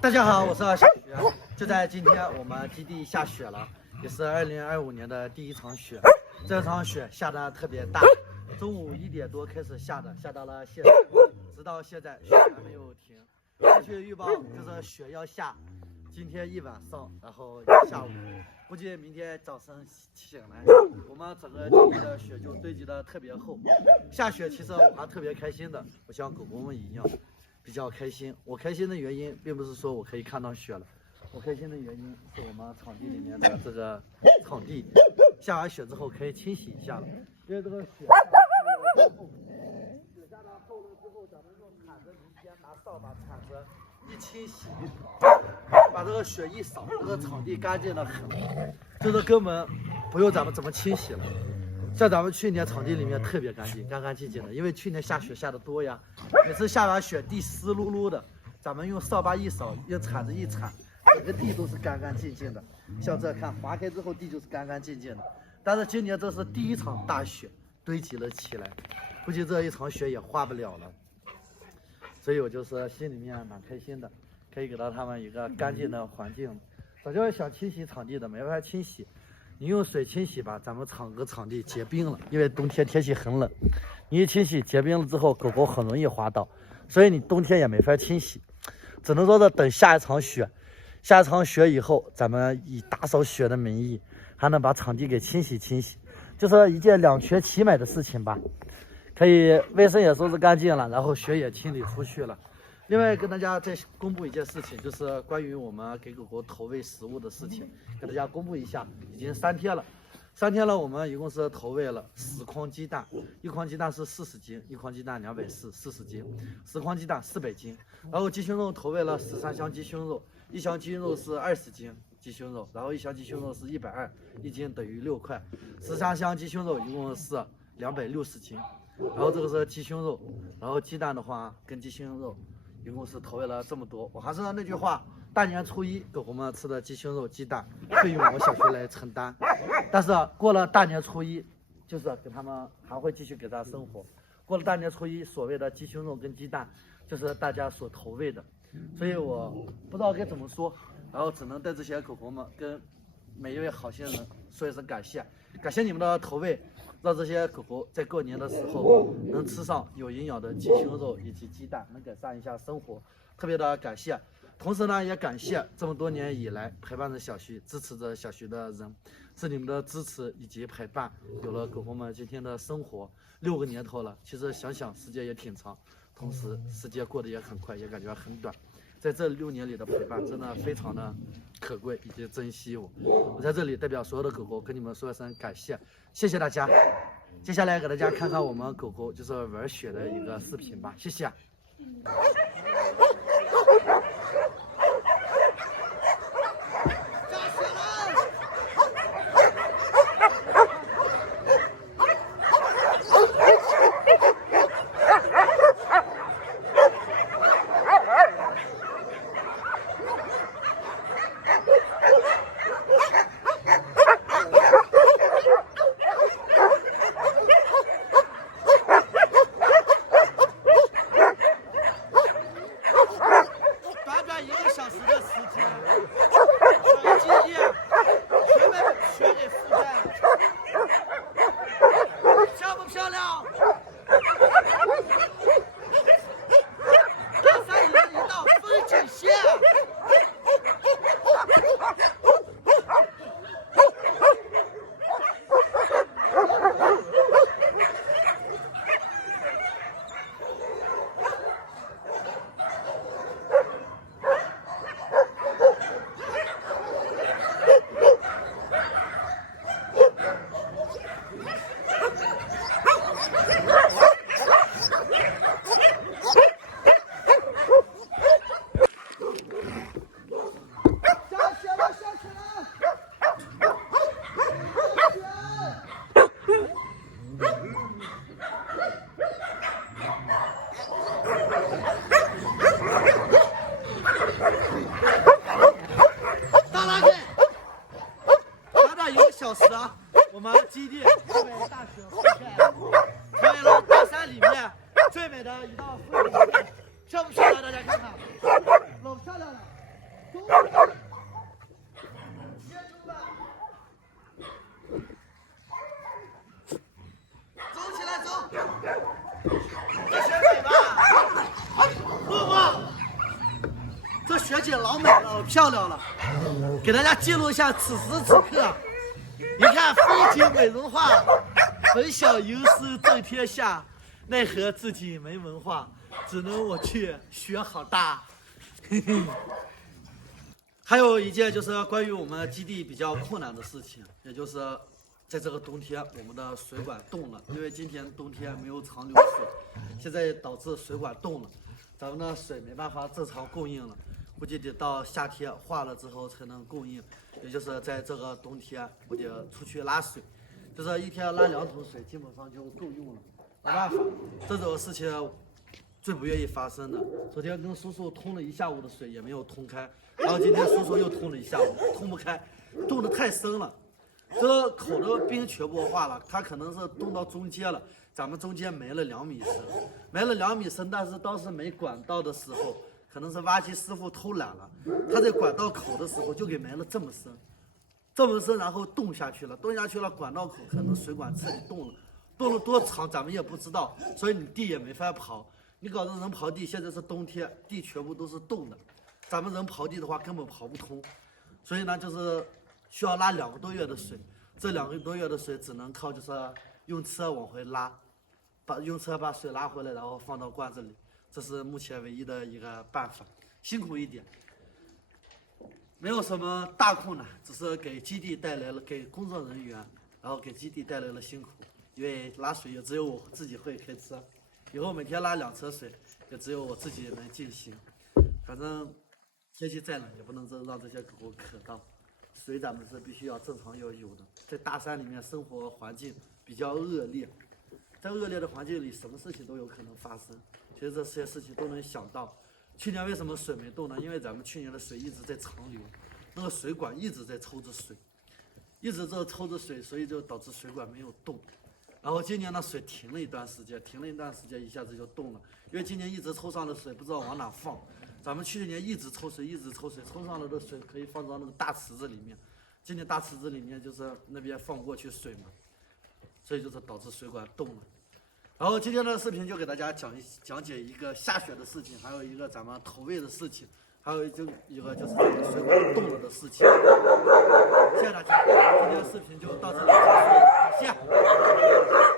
大家好，我是小徐。就在今天，我们基地下雪了，也是2025年的第一场雪。这场雪下得特别大，中午1点多开始下的，下到了现在，直到现在雪还没有停。天气预报就是雪要下，今天一晚上，然后下午，估计明天早晨醒来，我们整个基地的雪就堆积的特别厚。下雪其实我还特别开心的，我像狗狗们一样。比较开心，我开心的原因并不是说我可以看到雪了，我开心的原因是我们场地里面的这个场地下完雪之后可以清洗一下了，因为这个雪下的厚，雪下的厚了之后，咱们用铲子，明天拿扫把铲子一清洗，把这个雪一扫，这个场地干净的很，就是根本不用咱们怎么清洗了。像咱们去年场地里面特别干净，干干净净的，因为去年下雪下的多呀，每次下完雪地湿漉漉的，咱们用扫把一扫，用铲子一铲，整个地都是干干净净的。像这看划开之后地就是干干净净的，但是今年这是第一场大雪堆积了起来，估计这一场雪也化不了了，所以我就是心里面蛮开心的，可以给到他们一个干净的环境。早就想清洗场地的，没办法清洗。你用水清洗吧，咱们场地结冰了，因为冬天天气很冷，你一清洗结冰了之后，狗狗很容易滑倒，所以你冬天也没法清洗，只能说是等下一场雪，下一场雪以后，咱们以打扫雪的名义，还能把场地给清洗清洗，就是一件两全其美的事情吧，可以卫生也收拾干净了，然后雪也清理出去了。另外跟大家再公布一件事情，就是关于我们给狗狗投喂食物的事情，给大家公布一下，已经3天了。3天了，我们一共是投喂了10筐鸡蛋，一筐鸡蛋是40斤，一筐鸡蛋240斤，10筐鸡蛋400斤。然后鸡胸肉投喂了13箱鸡胸肉，一箱鸡胸肉是20斤鸡胸肉，然后一箱鸡胸肉是120，一斤等于6块，13箱鸡胸肉一共是260斤。然后这个是鸡胸肉，然后鸡蛋的话跟鸡胸肉。一共是投喂了这么多，我还是那句话，大年初一狗狗们吃的鸡胸肉、鸡蛋费用我小徐来承担，但是过了大年初一，就是给他们还会继续给他生活。过了大年初一，所谓的鸡胸肉跟鸡蛋就是大家所投喂的，所以我不知道该怎么说，然后只能对这些狗狗们跟每一位好心人说一声感谢，感谢你们的投喂。让这些狗狗在过年的时候能吃上有营养的鸡胸肉以及鸡蛋，能改善一下生活，特别的感谢。同时呢，也感谢这么多年以来陪伴着小徐、支持着小徐的人，是你们的支持以及陪伴，有了狗狗们今天的生活。6个年头了，其实想想时间也挺长，同时时间过得也很快，也感觉很短。在这6年里的陪伴，真的非常的可贵以及珍惜我。我在这里代表所有的狗狗跟你们说一声感谢，谢谢大家。接下来给大家看看我们狗狗就是玩雪的一个视频吧，谢谢。小时啊，我们基地最美大雪覆盖，成为了大山里面最美的一道风景线，漂不漂亮？大家看看，老漂亮了。老美了，漂亮了，给大家记录一下此时此刻。你看飞机美人话，本想游诗震天下，奈何自己没文化，只能我去学好大。还有一件就是关于我们基地比较困难的事情，也就是在这个冬天，我们的水管冻了，因为今年冬天没有长流水，现在导致水管冻了，咱们的水没办法正常供应了，估计得到夏天化了之后才能供应，也就是在这个冬天，我得出去拉水，就是一天拉2桶水，基本上就够用了。没办法，这种事情最不愿意发生的。昨天跟叔叔通了一下午的水也没有通开，然后今天叔叔又通了一下午，通不开，冻得太深了。这个口的冰全部化了，它可能是冻到中间了，咱们中间埋了2米深，埋了2米深，但是当时没管道的时候，可能是挖机师傅偷懒了，他在管道口的时候就给埋了这么深，这么深，然后冻下去了，冻下去了，管道口可能水管彻底冻了，冻了多长咱们也不知道，所以你地也没法刨，你搞得人刨地，现在是冬天，地全部都是冻的，咱们人刨地的话根本刨不通，所以呢就是需要拉2个多月的水，这2个多月的水只能靠就是用车往回拉，用车把水拉回来，然后放到罐子里，这是目前唯一的一个办法，辛苦一点，没有什么大困难，只是给基地带来了给工作人员，然后给基地带来了辛苦，因为拉水也只有我自己会开车，以后每天拉2车水也只有我自己能进行，反正天气再冷也不能让这些狗渴到。水咱们是必须要正常要有的，在大山里面生活环境比较恶劣，在恶劣的环境里，什么事情都有可能发生。其实这些事情都能想到。去年为什么水没冻呢？因为咱们去年的水一直在长流，那个水管一直在抽着水，一直在抽着水，所以就导致水管没有冻。然后今年的水停了一段时间，一下子就冻了，因为今年一直抽上的水不知道往哪放。咱们去年一直抽水，抽上来的水可以放到那个大池子里面，今年大池子里面就是那边放不过去水嘛，所以就是导致水管冻了。然后今天的视频就给大家讲解一个下雪的事情，还有一个咱们投喂的事情，还有一个就是咱们水管冻了的事情。谢谢大家，今天视频就到这里结束，再见。